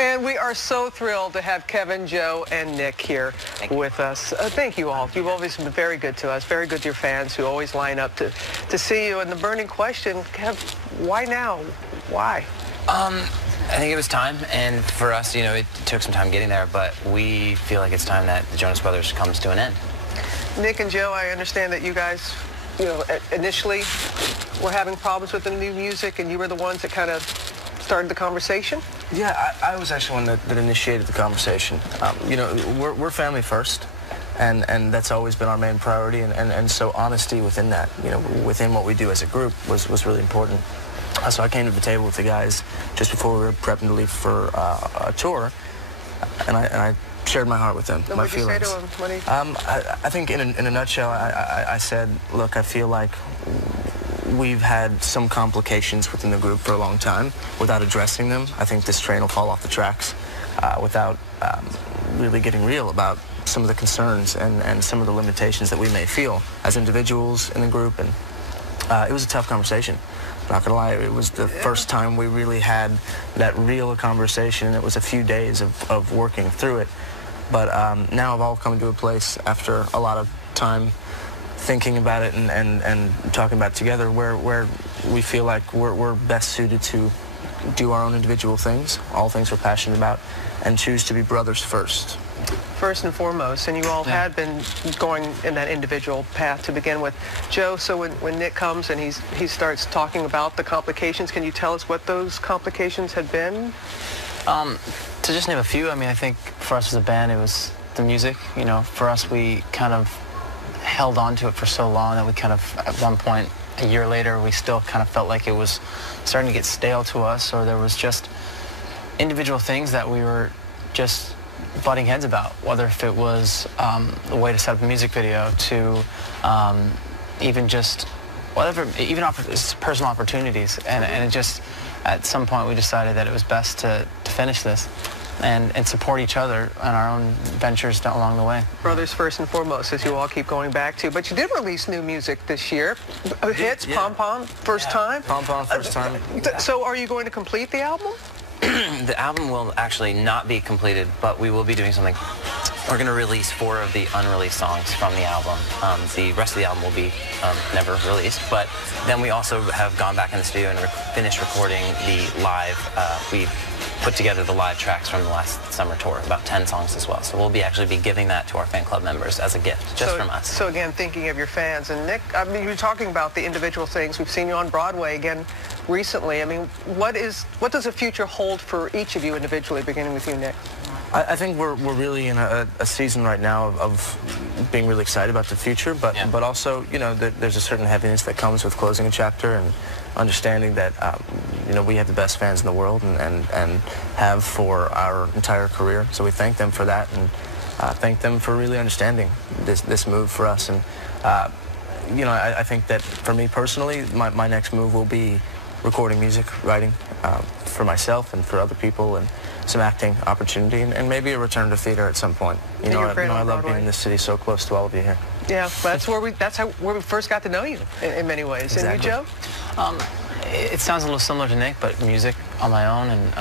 And we are so thrilled to have Kevin, Joe, and Nick here with us. Thank you all. You've always been very good to us, very good to your fans who always line up to see you. And the burning question, Kev, why now? Why? I think it was time, and for us, you know, it took some time getting there, but we feel like it's time that the Jonas Brothers comes to an end. Nick and Joe, I understand that you guys, you know, initially were having problems with the new music, and you were the ones that kind of started the conversation? Yeah, I was actually one that initiated the conversation. You know, we're family first, and that's always been our main priority, and so honesty within that, you know, within what we do as a group was really important. So I came to the table with the guys just before we were prepping to leave for a tour, and I shared my heart with them, my feelings. What did you say to them? I think in a nutshell, I said, look, I feel like we've had some complications within the group for a long time without addressing them. I think this train will fall off the tracks without really getting real about some of the concerns and some of the limitations that we may feel as individuals in the group. And it was a tough conversation. Not gonna lie, it was the first time we really had that real conversation, and it was a few days of working through it. But now I've all come to a place after a lot of time thinking about it and talking about it together where we feel like we're best suited to do our own individual things, all things we're passionate about, and choose to be brothers first. First and foremost, and you all had been going in that individual path to begin with. Joe, so when Nick comes and he starts talking about the complications, can you tell us what those complications had been? To just name a few, I mean, I think for us as a band, it was the music. You know, for us, we kind of held on to it for so long that we kind of, at one point, a year later, we still kind of felt like it was starting to get stale to us, or there was just individual things that we were just butting heads about, whether if it was the way to set up a music video to even just whatever, even personal opportunities, and it just, at some point we decided that it was best to finish this and support each other on our own ventures along the way. Brothers first and foremost, as you all keep going back to. But you did release new music this year. Hits, Pom Pom, first time. Pom Pom, first time. So are you going to complete the album? The album will actually not be completed, but we will be doing something. We're going to release 4 of the unreleased songs from the album. The rest of the album will be never released, but then we also have gone back in the studio and finished recording the live. We put together the live tracks from the last summer tour, about 10 songs as well. So we'll be actually be giving that to our fan club members as a gift, just from us. So again, thinking of your fans. And Nick, I mean, you were talking about the individual things. We've seen you on Broadway again recently. I mean, what does the future hold for each of you individually, beginning with you, Nick? I think we're really in a season right now of being really excited about the future, but also, you know, there's a certain heaviness that comes with closing a chapter and understanding that you know, we have the best fans in the world and have for our entire career. So we thank them for that, and thank them for really understanding this move for us. And you know, I think that for me personally, my next move will be recording music, writing for myself and for other people, and some acting opportunity, and maybe a return to theater at some point. You know, I love being in this city so close to all of you here. Yeah, that's where we first got to know you in many ways. Exactly. And you, Joe? It sounds a little similar to Nick, but music on my own, and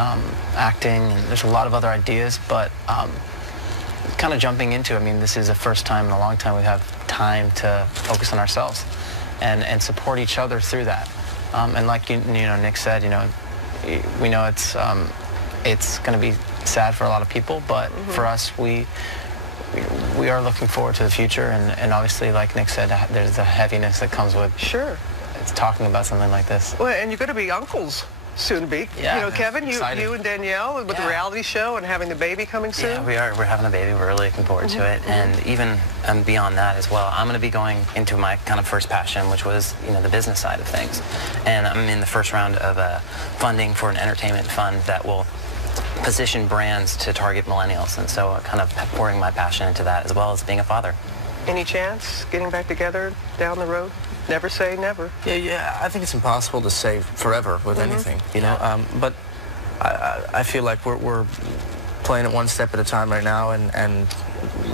acting, and there's a lot of other ideas, but kind of jumping into, I mean, this is the first time in a long time we have time to focus on ourselves and support each other through that. And like you know, Nick said, you know, we know it's going to be sad for a lot of people, but for us, we are looking forward to the future, and obviously, like Nick said, there's the heaviness that comes with it's talking about something like this. Well, and you're going to be uncles soon to be. Yeah, you know, Kevin, you and Danielle with the reality show and having the baby coming soon. Yeah, we're having a baby. We're really looking forward to it, and even beyond that as well. I'm going to be going into my kind of first passion, which was, you know, the business side of things, and I'm in the first round of funding for an entertainment fund that will position brands to target millennials, and so kind of pouring my passion into that, as well as being a father. Any chance getting back together down the road? Never say never. Yeah, I think it's impossible to say forever with anything, you know. But I feel like we're playing it one step at a time right now, and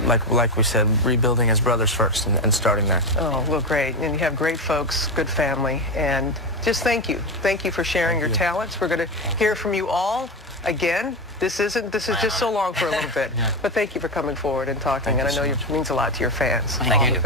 like we said, rebuilding as brothers first and starting there. Oh, well, great. And you have great folks, good family, and just thank you. Thank you for sharing your talents. We're going to hear from you all again This is just so long for a little bit. But thank you for coming forward and talking, and I know it means a lot to your fans. Thank you.